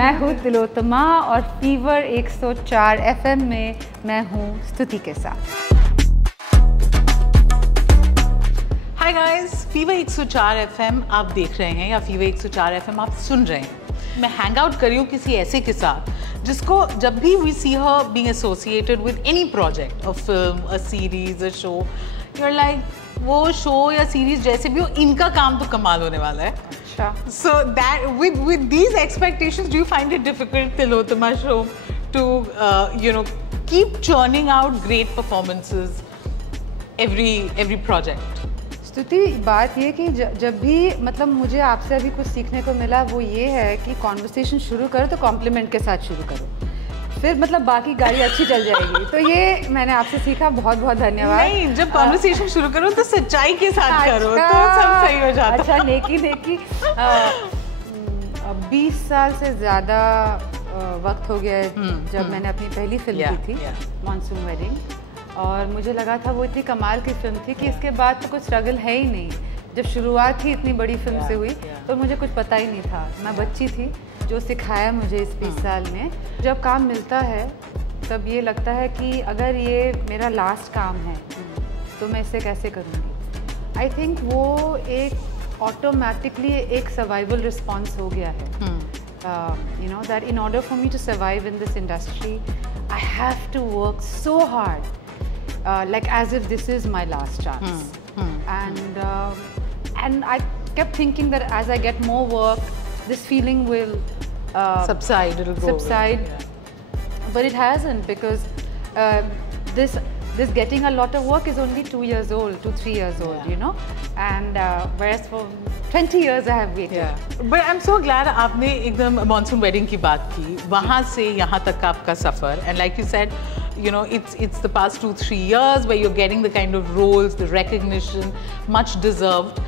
मैं हूँ तिलोत्तमा और फीवर 104 FM में मैं हूँ स्तुति के साथ। हाय गाइस, फीवर 104 FM आप देख रहे हैं या फीवर 104 FM आप सुन रहे हैं। मैं हैंग आउट कर रही हूँ किसी ऐसे के साथ जिसको जब भी we see her being associated with any project, a film, a series, a show, you are like वो शो या सीरीज जैसे भी हो, इनका काम तो कमाल होने वाला है। अच्छा। So that with these expectations, do you find it difficult, Tillotama Shome, to keep churning out great performances every project? स्तुति, बात ये कि जब भी मतलब मुझे आपसे अभी कुछ सीखने को मिला वो ये है कि कॉन्वर्सेशन शुरू करो तो कॉम्प्लीमेंट के साथ शुरू करो, फिर मतलब बाकी गाड़ी अच्छी चल जाएगी। तो ये मैंने आपसे सीखा, बहुत बहुत धन्यवाद। नहीं, जब कॉन्वर्सेशन शुरू करो तो सच्चाई के साथ करो तो सब सही हो जाता है। अच्छा, नेकी 20 साल से ज़्यादा वक्त हो गया जब मैंने अपनी पहली फिल्म की थी मॉनसून वेडिंग, और मुझे लगा था वो इतनी कमाल की फिल्म थी कि इसके बाद तो कुछ स्ट्रगल है ही नहीं। जब शुरुआत ही इतनी बड़ी फिल्म से हुई तो मुझे कुछ पता ही नहीं था, मैं बच्ची थी। जो सिखाया मुझे इस 20 साल में, जब काम मिलता है तब ये लगता है कि अगर ये मेरा लास्ट काम है तो मैं इसे कैसे करूँगी। आई थिंक वो एक ऑटोमेटिकली एक सर्वाइवल रिस्पॉन्स हो गया है। You know that in order for me to survive in this industry I have to work so hard, like as if this is my last chance. And I kept thinking that as I get more work, this feeling will subside. It'll go subside, but it hasn't, because this getting a lot of work is only 2 years old, 2-3 years old, you know. And whereas for 20 years I have waited. But I'm so glad आपने एकदम monsoon wedding की बात की, वहाँ से यहाँ तक का आपका सफ़र, and like you said, you know, it's the past 2-3 years where you're getting the kind of roles, the recognition, much deserved,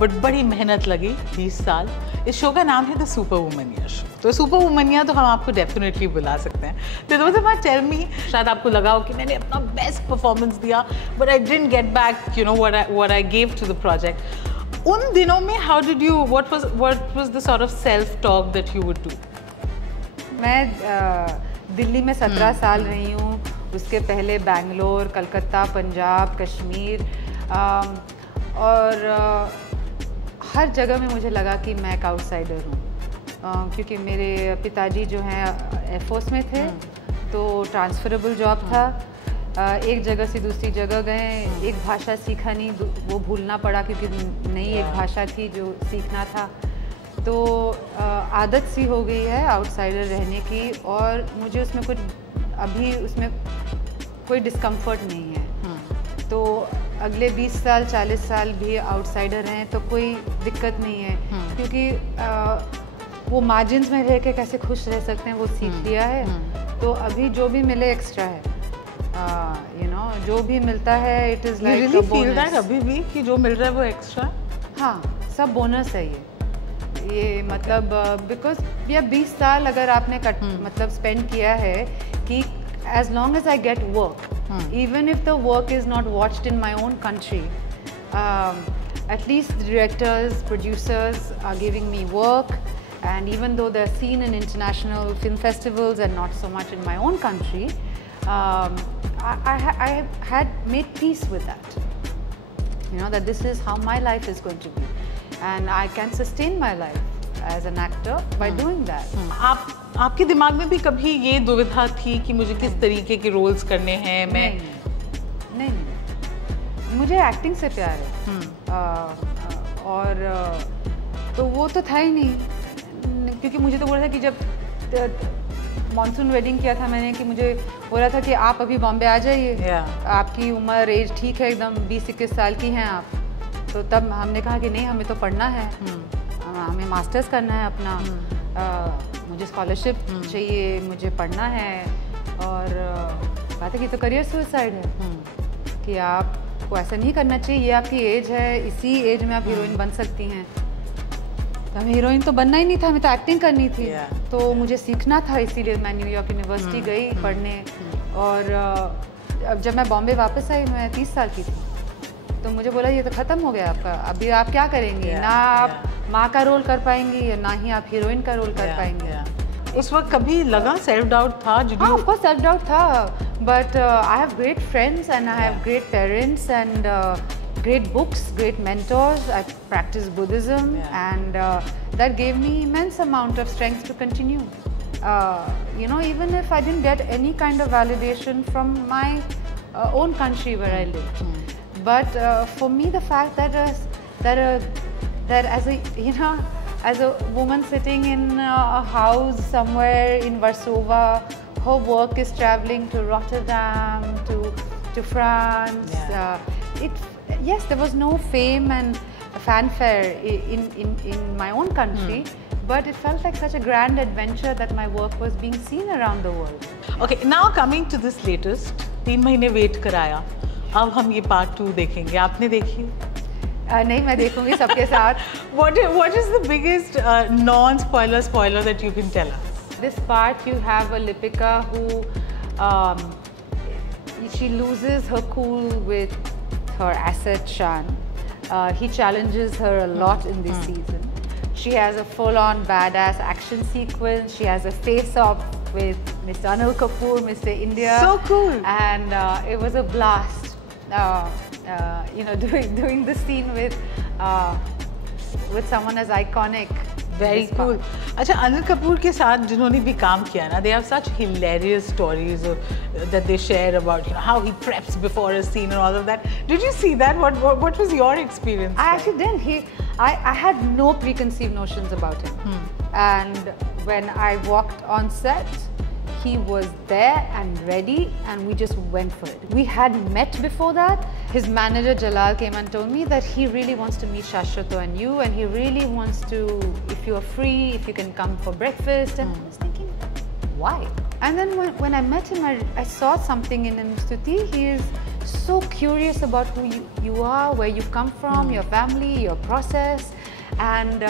but बड़ी मेहनत लगी 20 साल। इस शो का नाम है द सुपरवुमनिया शो। तो सुपरवुमनिया तो हम आपको डेफिनेटली बुला सकते हैं। तो टेल मी, शायद आपको लगा हो कि मैंने अपना बेस्ट परफॉर्मेंस दिया, but I didn't get back, you know, what I gave to the project. उन दिनों में how did you, what was the sort of self talk that you would do? मैं दिल्ली में 17 साल रही हूँ, उसके पहले बैंगलोर, कलकत्ता, पंजाब, कश्मीर, और हर जगह में मुझे लगा कि मैं एक आउटसाइडर हूँ, क्योंकि मेरे पिताजी जो हैं एयरफोर्स में थे, तो ट्रांसफरेबल जॉब था। एक जगह से दूसरी जगह गए, एक भाषा सीखा नहीं, वो भूलना पड़ा क्योंकि नई एक भाषा थी जो सीखना था। तो आदत सी हो गई है आउटसाइडर रहने की, और मुझे उसमें कुछ अभी उसमें कोई डिस्कम्फर्ट नहीं है। तो अगले 20 साल 40 साल भी आउटसाइडर हैं तो कोई दिक्कत नहीं है, क्योंकि वो मार्जिन्स में रह के कैसे खुश रह सकते हैं वो सीख लिया है। तो अभी जो भी मिले एक्स्ट्रा है, यू नो, जो भी मिलता है it is like a bonus. अभी भी कि जो मिल रहा है वो एक्स्ट्रा, हाँ, सब बोनस है ये मतलब बिकॉज या 20 साल अगर आपने मतलब स्पेंड किया है कि as long as I get work, even if the work is not watched in my own country, at least the directors, producers are giving me work, and even though they're seen in international film festivals and not so much in my own country, I had made peace with that, you know, that this is how my life is going to be, and I can sustain my life as an actor by doing that. आपके दिमाग में भी कभी ये दुविधा थी कि मुझे किस तरीके के रोल्स करने हैं? नहीं, मुझे एक्टिंग से प्यार है, और तो वो तो था ही नहीं, क्योंकि मुझे तो बोला था कि जब मॉनसून वेडिंग किया था मैंने कि मुझे बोला था कि आप अभी बॉम्बे आ जाइए, आपकी उम्र एज ठीक है, एकदम 20-21 साल की हैं आप। तो तब हमने कहा कि नहीं, हमें तो पढ़ना है, हमें मास्टर्स करना है अपना, मुझे स्कॉलरशिप चाहिए, मुझे पढ़ना है। और बात है कि तो करियर सुसाइड है कि आपको ऐसा नहीं करना चाहिए, ये आपकी एज है, इसी एज में आप हीरोइन बन सकती हैं। तो हमें हीरोइन तो बनना ही नहीं था, हमें तो एक्टिंग करनी थी। तो मुझे सीखना था, इसीलिए मैं न्यूयॉर्क यूनिवर्सिटी गई पढ़ने। और अब जब मैं बॉम्बे वापस आई, मैं 30 साल की थी, तो मुझे बोला ये तो ख़त्म हो गया आपका, अभी आप क्या करेंगी? ना आप माँ का रोल कर पाएंगी, ना ही आप हीरोइन का रोल कर पाएंगे। उस वक्त कभी लगा self doubt था? हाँ, of course self doubt था, but I have great friends and I have great parents and great books, great mentors. I practice Buddhism and that gave me immense amount of strength to continue. You know, even if I didn't get any kind of validation from my own country where I lived, but for me the fact that as a, you know, as a woman sitting in a house somewhere in Warsaw, her work is traveling to Rotterdam, to France. Yes, there was no fame and fanfare in my own country, but it felt like such a grand adventure that my work was being seen around the world. Okay, now coming to this latest, 3 महीने wait कराया, अब हम ये part 2 देखेंगे. आपने देखी? नहीं, मैं देखूंगी सबके साथ. What is the biggest non-spoiler that you can tell us? This part you have a Lipika who she loses her cool with her asset Shan. He challenges her a lot in this season. She has a full-on badass action sequence. She has a face-off with Mr. Anil Kapoor, Mr. India. So cool. And it was a blast. You know, doing the scene with someone as iconic. Very cool. अच्छा, अनिल कपूर के साथ जिन्होंने भी काम किया ना, they have such hilarious stories that they share about, you know, how he preps before a scene and all of that. Did you see that? What was your experience? I actually didn't. I had no preconceived notions about him. And when I walked on set, he was there and ready and we just went for it. We had met before that. His manager Jalal came and told me that he really wants to meet Shashwato and you, and he really wants to, if you are free, if you can come for breakfast. And I was thinking, why? And then when I met him, I saw something in him, Stuti. He is so curious about who you are, where you come from, your family, your process. And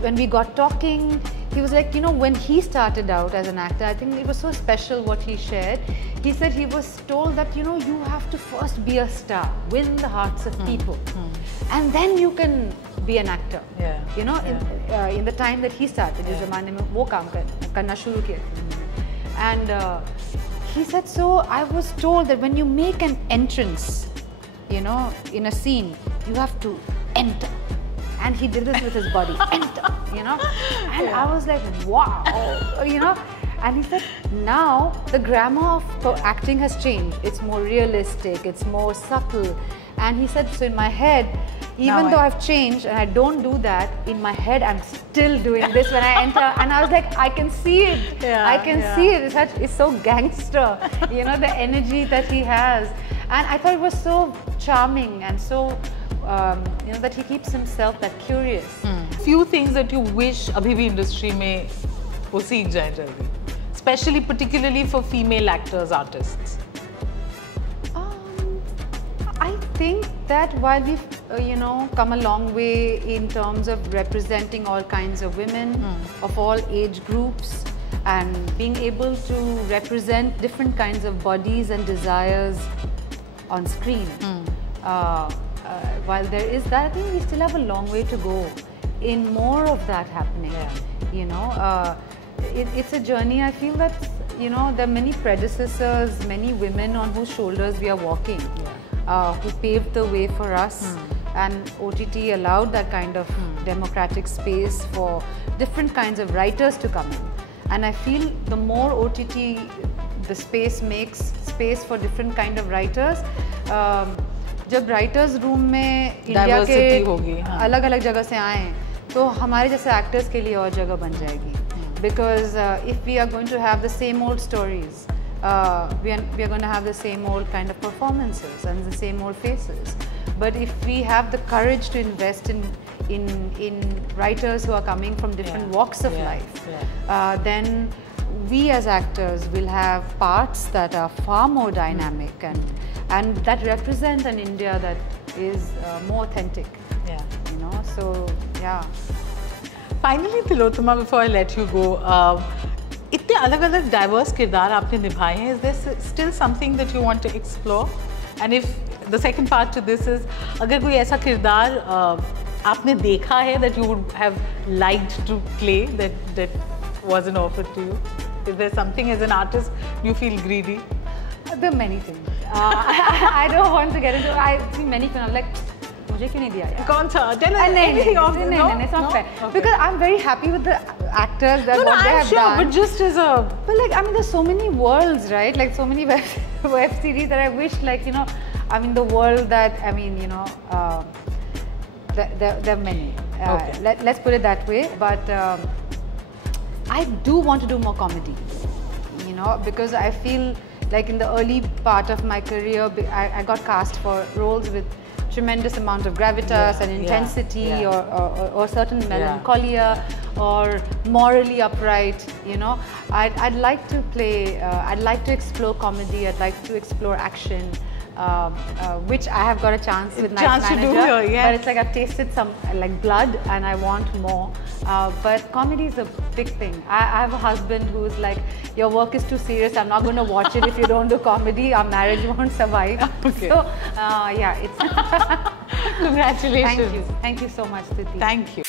when we got talking, he was like, you know, when he started out as an actor, I think it was so special what he shared. He said he was told that, you know, you have to first be a star, win the hearts of people, and then you can be an actor. Yeah. You know, in the time that he started, जिस ज़माने में वो काम करना शुरू किया. And he said, so I was told that when you make an entrance, you know, in a scene, you have to enter. And he did this with his body, enter, you know. And I was like, wow, you know. And he said, now the grammar of acting has changed. It's more realistic, it's more subtle. And he said, so in my head, even though I've changed and I don't do that, in my head I'm still doing this when I enter. And I was like, I can see it. I can see it. It's so gangster, you know, the energy that he has. And I thought it was so charming and so, you know, that he keeps himself that curious. Few things that you wish abhi bhi industry mein wo seekh jaye jaldi, especially particularly for female actors, artists. I think that while we've you know, come a long way in terms of representing all kinds of women of all age groups and being able to represent different kinds of bodies and desires on screen. While there is that, I think we still have a long way to go in more of that happening. You know, it's a journey. I feel that, you know, there are many predecessors, many women on whose shoulders we are walking, who paved the way for us. And OTT allowed that kind of democratic space for different kinds of writers to come in. And I feel the more OTT, the space makes space for different kind of writers. जब writers room में India के अलग-अलग जगह से आए तो हमारे जैसे एक्टर्स के लिए और जगह बन जाएगी. Because if we are going to have the same old stories, we are going to have the same old kind of performances and the same old faces. But if we have the courage to invest in writers who are coming from different walks of life, then we as actors will have parts that are far more dynamic and that represent an India that is more authentic. You know, so Finally, Tillotama, before I let you go, इतने अलग-अलग diverse किरदार आपने निभाए हैं. Is there still something that you want to explore? And if the second part to this is, अगर कोई ऐसा किरदार आपने देखा है that you would have liked to play, that wasn't offered to you? Is there something as an artist you feel greedy? There are many things. I don't want to get into. I see many films. I'm like, मुझे क्यों नहीं दिया यार? कौन सा? Tell us anything of this. No, it's not fair. Okay. Because I'm very happy with the actors that what they have done. But just as a. But like, I mean, there's so many worlds, right? Like so many web series that I wish, like, you know, I mean, the world that, I mean, you know, there are many. Okay. Let's put it that way. But I do want to do more comedy, you know, because I feel like in the early part of my career, I got cast for roles with tremendous amount of gravitas and intensity or certain melancholia or morally upright, you know. I'd like to play, I'd like to explore comedy, I'd like to explore action, which I have got a chance with Night Manager, but it's like I've tasted some like blood and I want more. But comedy is a big thing. I have a husband who's like, your work is too serious, I'm not going to watch it if you don't do comedy, our marriage won't survive. Okay. So, yeah, it's... Congratulations. Thank you so much, Stiti. Thank you.